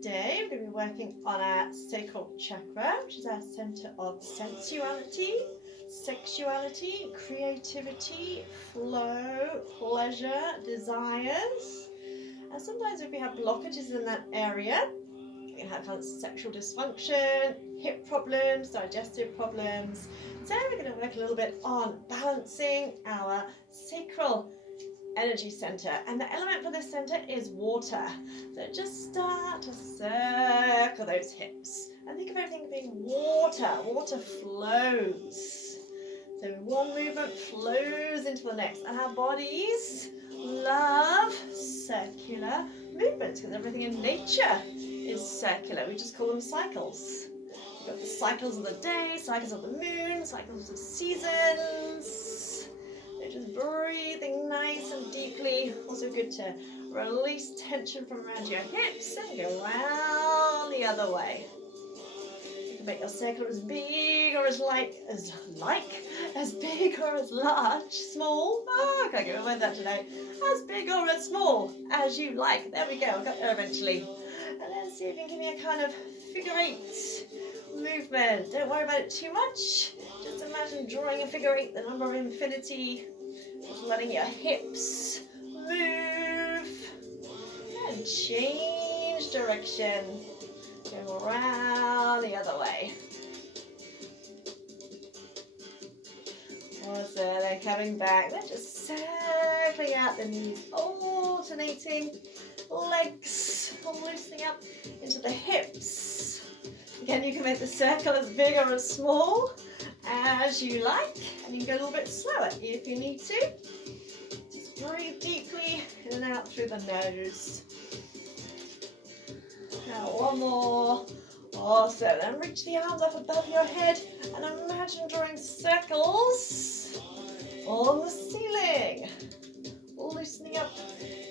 today we're going to be working on our Sacral Chakra, which is our center of sensuality, sexuality, creativity, flow, pleasure, desires. And sometimes if we have blockages in that area, we can have kind of sexual dysfunction, hip problems, digestive problems. So we're going to work a little bit on balancing our sacral energy center, and the element for this center is water. So just start to circle those hips and think of everything being water. Water flows, so one movement flows into the next, and our bodies love circular movements because everything in nature is circular. We just call them cycles. We've got the cycles of the day, cycles of the moon, cycles of seasons. Just breathing nice and deeply. Also good to release tension from around your hips and go round the other way. You can make your circle as big or as big or as large, small. Oh, I can't get over that today. As big or as small as you like. There we go. I'll get there eventually. And then see if you can give me a kind of figure 8 movement. Don't worry about it too much. Just imagine drawing a figure 8, the number of infinity. Just letting your hips move and change direction. Go around the other way. Awesome, then coming back. Then just circling out the knees, alternating legs, loosening up into the hips. Again, you can make the circle as big or as small as you like, and you can go a little bit slower if you need to. Just breathe deeply in and out through the nose. Now one more. Awesome. Then reach the arms up above your head and imagine drawing circles on the ceiling. Loosening up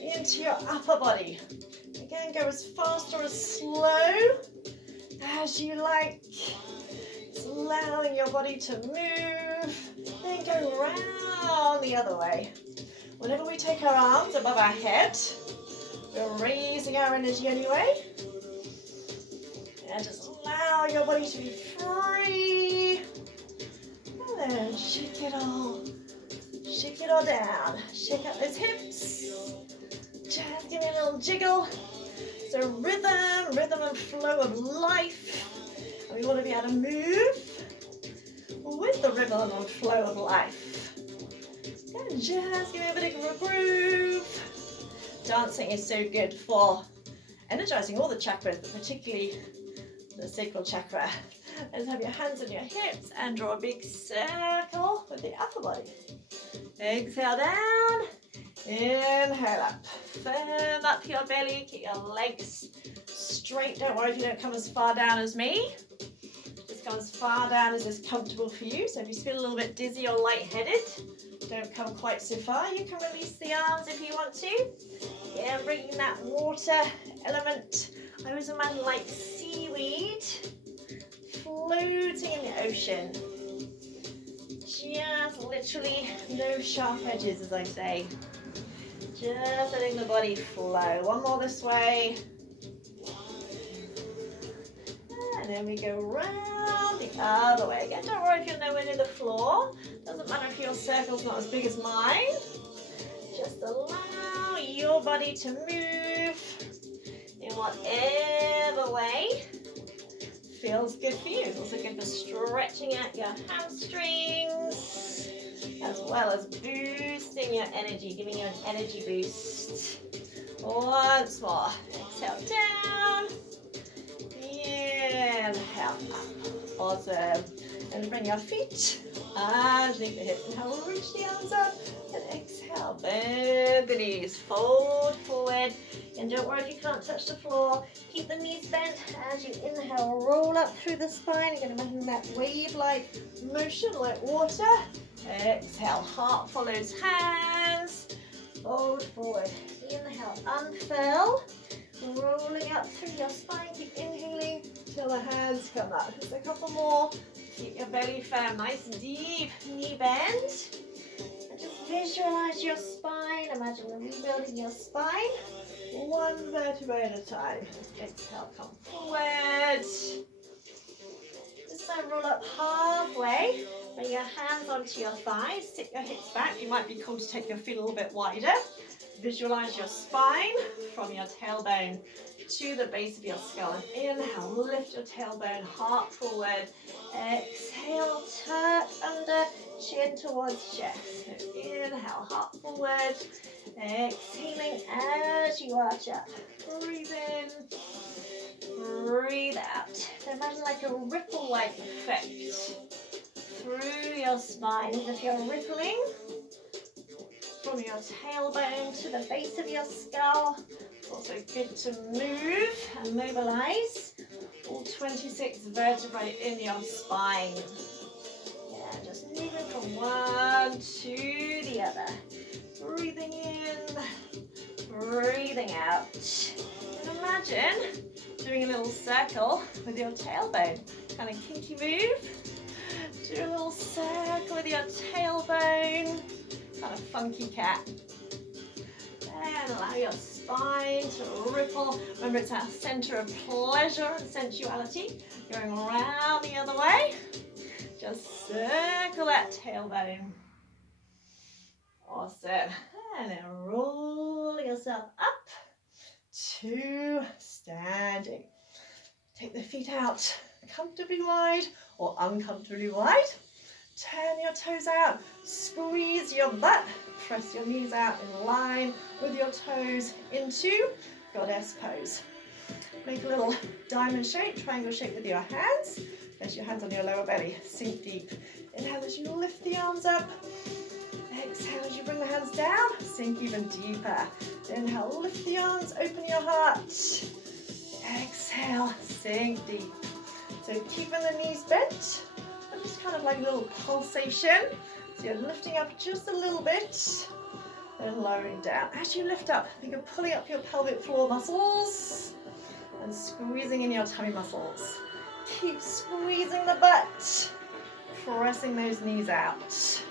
into your upper body. Again, go as fast or as slow as you like. Allowing your body to move, then go round the other way. Whenever we take our arms above our head, we're raising our energy anyway. And just allow your body to be free. And then shake it all down. Shake out those hips. Just give me a little jiggle. So rhythm and flow of life. We want to be able to move with the rhythm and flow of life. And just give me a bit of a groove. Dancing is so good for energizing all the chakras, but particularly the sacral chakra. And just have your hands on your hips and draw a big circle with the upper body. Exhale down. Inhale up. Firm up your belly. Keep your legs straight. Don't worry if you don't come as far down as me. Come as far down as is comfortable for you. So if you feel a little bit dizzy or lightheaded, don't come quite so far. You can release the arms if you want to. Yeah, bringing that water element. I always imagine like seaweed floating in the ocean. Just literally no sharp edges, as I say. Just letting the body flow. One more this way. And then we go round the other way. Again, don't worry if you're nowhere near the floor. Doesn't matter if your circle's not as big as mine. Just allow your body to move in whatever way feels good for you. It's also good for stretching out your hamstrings, as well as boosting your energy, giving you an energy boost. Once more. Exhale down. Inhale up. Awesome. And bring your feet underneath the hips. Inhale, reach the arms up. And exhale, bend the knees. Fold forward. And don't worry if you can't touch the floor. Keep the knees bent as you inhale. Roll up through the spine. You're going to imagine that wave-like motion, like water. Exhale, heart follows hands. Fold forward. Inhale, unfurl. Rolling up through your spine, keep inhaling till the hands come up. Just a couple more. Keep your belly firm, nice and deep. Knee bend. And just visualize your spine. Imagine rebuilding your spine one vertebrae at a time. Exhale, come forward. This time roll up halfway. Bring your hands onto your thighs. Sit your hips back. You might be called to take your feet a little bit wider. Visualize your spine from your tailbone to the base of your skull. And inhale, lift your tailbone, heart forward. Exhale, tuck under, chin towards chest. So inhale, heart forward. Exhaling as you arch up. Breathe in, breathe out. So imagine like a ripple-like effect through your spine, as if you're rippling from your tailbone to the base of your skull. It's also good to move and mobilize all 26 vertebrae in your spine. Yeah, just moving from one to the other. Breathing in, breathing out. And imagine doing a little circle with your tailbone. Kind of kinky move. Do a little circle with your tailbone. Kind of funky cat. And allow your spine to ripple. Remember, it's our center of pleasure and sensuality. Going around the other way. Just circle that tailbone. Awesome. And then roll yourself up to standing. Take the feet out comfortably wide or uncomfortably wide. Turn your toes out, squeeze your butt, press your knees out in line with your toes into goddess pose. Make a little diamond shape, triangle shape with your hands. Place your hands on your lower belly, sink deep. Inhale as you lift the arms up. Exhale as you bring the hands down, sink even deeper. Inhale, lift the arms, open your heart. Exhale, sink deep. So keeping the knees bent. Just kind of like a little pulsation. So you're lifting up just a little bit, then lowering down. As you lift up, you're pulling up your pelvic floor muscles and squeezing in your tummy muscles. Keep squeezing the butt, pressing those knees out.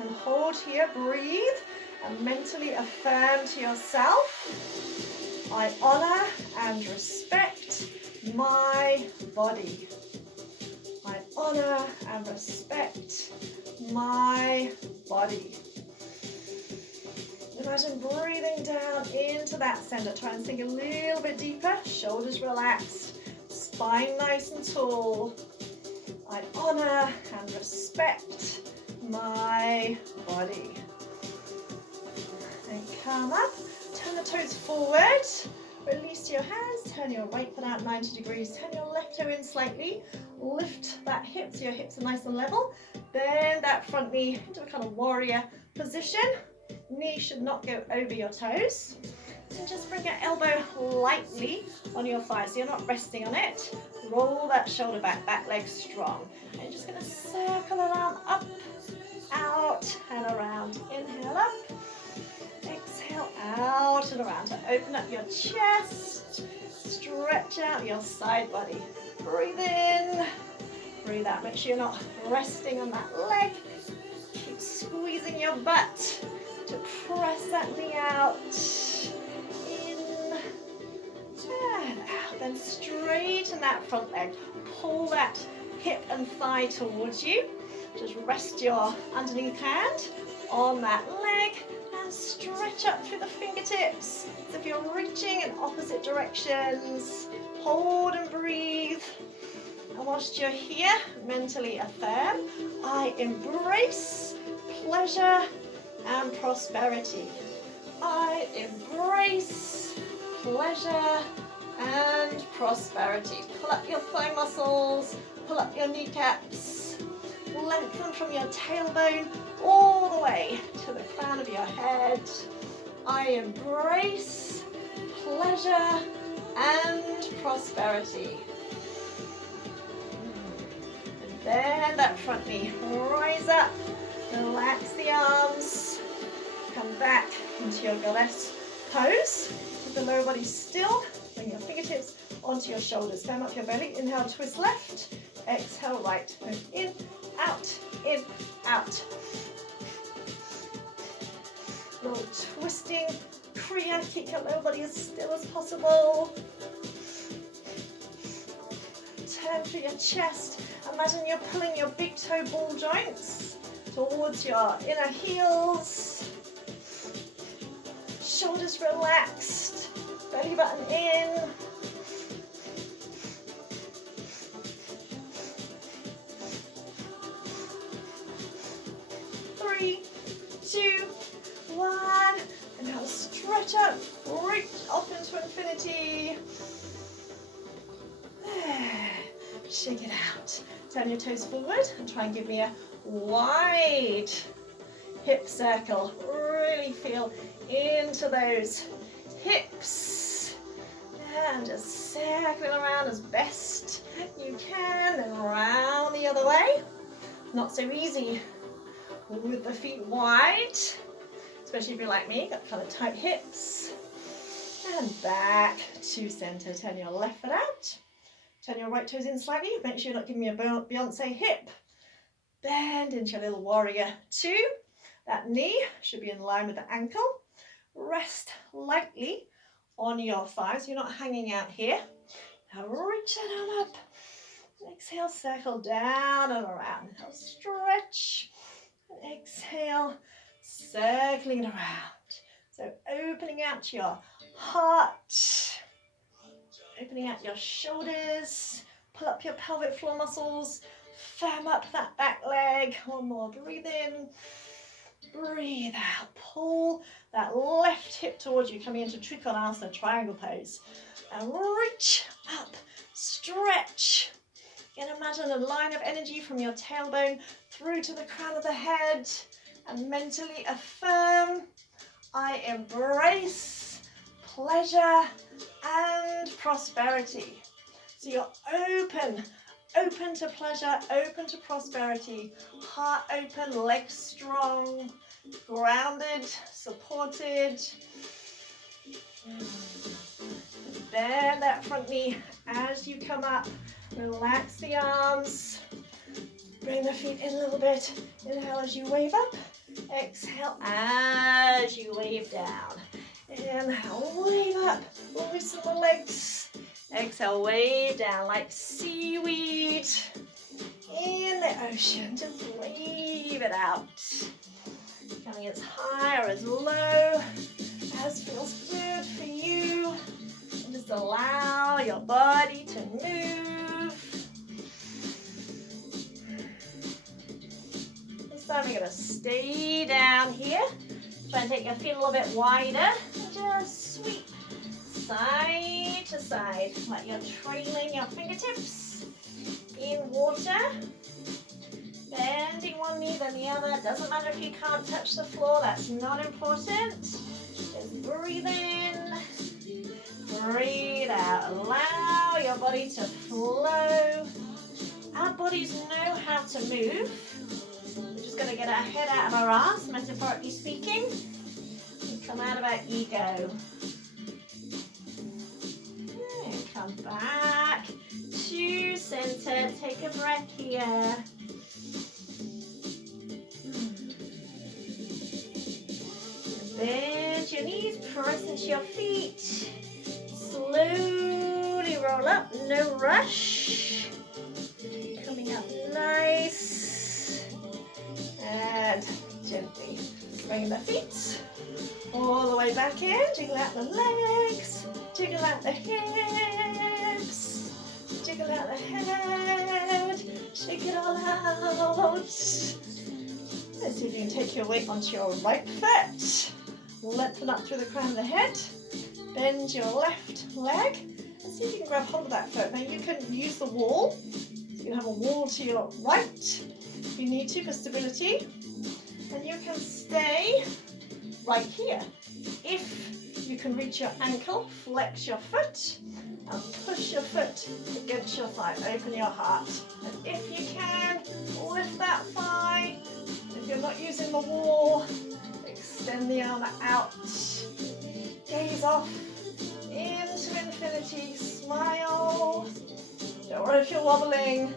And hold here, breathe, and mentally affirm to yourself, I honor and respect my body. I honor and respect my body. Imagine breathing down into that center. Try and sink a little bit deeper. Shoulders relaxed. Spine nice and tall. I honor and respect my body. And come up. Turn the toes forward. Release your hands, turn your right foot out 90 degrees, turn your left toe in slightly, lift that hip so your hips are nice and level, bend that front knee into a kind of warrior position, knee should not go over your toes, and just bring your elbow lightly on your thigh so you're not resting on it, roll that shoulder back, back leg strong, and you're just going to circle around, up, out, and around, inhale up, exhale out and around. So open up your chest, stretch out your side body. Breathe in, breathe out. Make sure you're not resting on that leg. Keep squeezing your butt to press that knee out. In and out. Then straighten that front leg. Pull that hip and thigh towards you. Just rest your underneath hand on that leg. Stretch up through the fingertips. So if you're reaching in opposite directions, hold and breathe. And whilst you're here, mentally affirm, I embrace pleasure and prosperity. I embrace pleasure and prosperity. Pull up your thigh muscles, pull up your kneecaps. Lengthen from your tailbone all the way to the crown of your head. I embrace pleasure and prosperity. And then that front knee, rise up, relax the arms, come back into your goddess pose. Keep the lower body still, bring your fingertips onto your shoulders, firm up your belly, inhale, twist left, exhale right, move in, out, A little twisting kriya. Keep your lower body as still as possible. Turn through your chest. Imagine you're pulling your big toe ball joints towards your inner heels. Shoulders relaxed. Belly button in. Three, two, one. And now stretch up. Reach off into infinity. Shake it out. Turn your toes forward and try and give me a wide hip circle. Really feel into those hips. And just circling around as best you can and around the other way. Not so easy with the feet wide, especially if you're like me, got kind of tight hips. And back to center. Turn your left foot out. Turn your right toes in slightly. Make sure you're not giving me a Beyonce hip. Bend into your little warrior two. That knee should be in line with the ankle. Rest lightly on your thighs. You're not hanging out here. Now reach that arm up. Exhale, circle down and around. Now stretch. Exhale, circling it around. So opening out your heart. Opening out your shoulders, pull up your pelvic floor muscles, firm up that back leg. One more, breathe in, breathe out. Pull that left hip towards you, coming into Trikonasana, triangle pose. And reach up, stretch. And imagine a line of energy from your tailbone through to the crown of the head. And mentally affirm, I embrace pleasure and prosperity. So you're open to pleasure, open to prosperity, heart open, legs strong, grounded, supported. Bend that front knee as you come up. Relax the arms. Bring the feet in a little bit. Inhale as you wave up. Exhale as you wave down. Inhale, wave up. Loosen the legs. Exhale, wave down like seaweed in the ocean. Just wave it out. Coming as high or as low as feels good for you. And just allow your body to move. This time we're going to stay down here. Try and take your feet a little bit wider. And just sweep side to side, like you're trailing your fingertips in water. Bending one knee then the other. Doesn't matter if you can't touch the floor, that's not important. Just breathe in, breathe out. Allow your body to flow. Our bodies know how to move. We're just going to get our head out of our ass, metaphorically speaking, and come out of our ego. And come back to center. Take a breath here. Bend your knees, press into your feet. Slowly roll up, no rush. Coming up nice. And gently swing the feet all the way back in. Jiggle out the legs, jiggle out the hips, jiggle out the head, shake it all out. Let's see if you can take your weight onto your right foot. Lengthen up through the crown of the head. Bend your left leg. And see if you can grab hold of that foot. Now you can use the wall. You can have a wall to your right if you need to for stability. And you can stay right here. If you can reach your ankle, flex your foot and push your foot against your thigh. Open your heart. And if you can, lift that thigh. If you're not using the wall, extend the arm out. Gaze off into infinity. Smile. Don't worry if you're wobbling.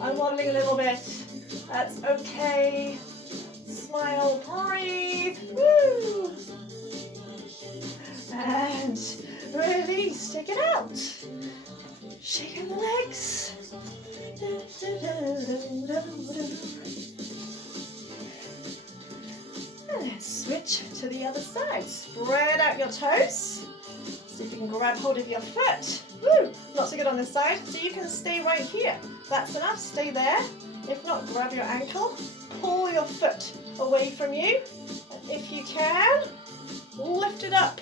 I'm wobbling a little bit. That's okay. smile, breathe. Woo! And release, take it out. Shaking the legs. And then switch to the other side. Spread out your toes. So you can grab hold of your foot. Woo! Not so good on this side. So you can stay right here. That's enough. Stay there. If not, grab your ankle. Pull your foot away from you. And if you can, lift it up.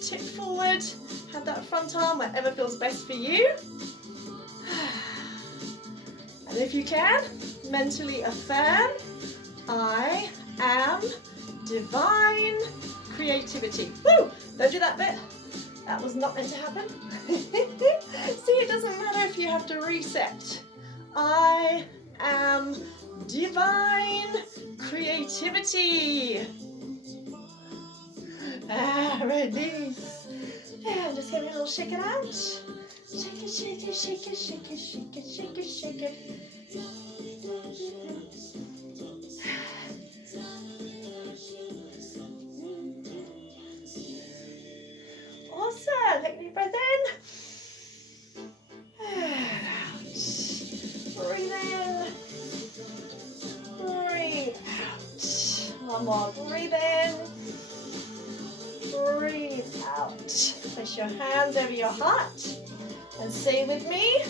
Tip forward. Have that front arm wherever feels best for you. And if you can, mentally affirm, I am divine creativity. Woo! Don't do that bit. That was not meant to happen. See, it doesn't matter if you have to reset. I am divine creativity. Release. And just give me a little shake it out. Shake it, shake it, shake it, shake it, shake it, shake it, shake it. Awesome. Take a deep breath in. And out. Breathe in. Breathe out. One more. Breathe in. Breathe out. Place your hands over your heart and say with me,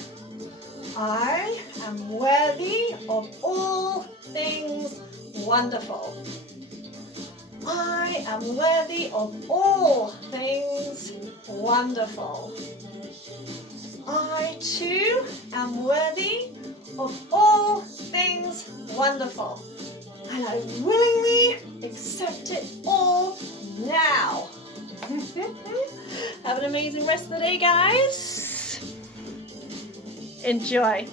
I am worthy of all things wonderful. I am worthy of all things wonderful. I too am worthy of all things wonderful. And I willingly accept it all now. Have an amazing rest of the day, guys. Enjoy.